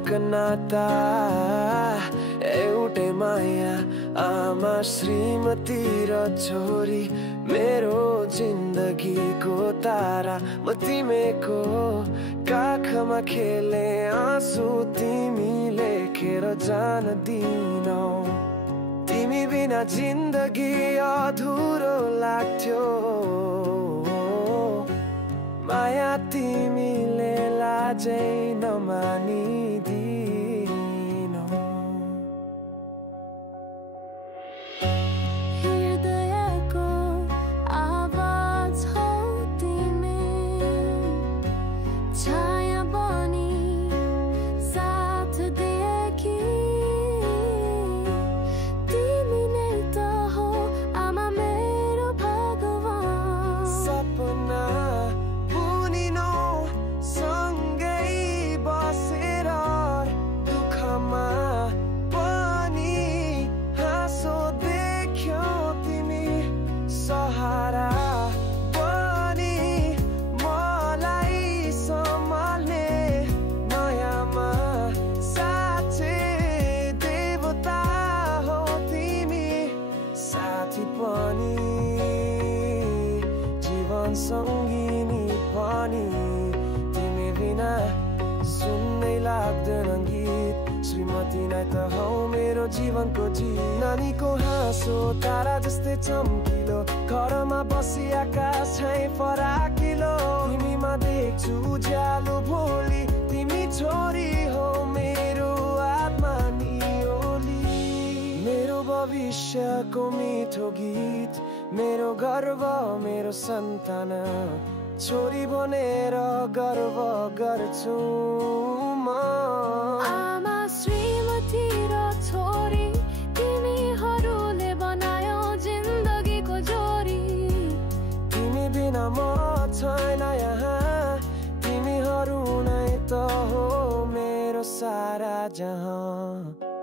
एक नाता एउटै माया आमा श्रीमती र छोरी मेरो जिन्दगीको तारा म तिमीको काखमा खेले आँसु तिमी लेखेर जान दिनौ तिमी बिना जिन्दगी अधुरो लाग्थ्यो माया तिमीले लाजै नमानिदिनौ हृदयको आवाज हौ तिमी छाया बनी साथ दिएकी तिमी नै त हो आमा मेरो भगवान सपना सहारा पनि मलाई सम्हाल्ने मायामा साँच्चै देवता हो तिमी साथी पनि जीवन सङ्गिनी पनि तिमी बिना सुन्नै लाग्दैन गीत श्रीमती नै त हौ मेरो जीवनको जीत नानीको हाँसो तारा जस्तै चम्किलो घरमा बसी आकाश छै फराकिलो तिमीमा देख्छु उज्यालो भोलि तिमी छोरी हो मेरो आत्मा नियोली मेरो भविष्यको मिठो गीत मेरो गर्व मेरो सन्तान छोरी बनेर गर्व गर्छु म आमा श्रीमती र छोरी तिमीहरूले बनायो जिन्दगीको जोडी तिमी बिना म छैन यहाँ तिमीहरू नै त हो मेरो सारा जहाँ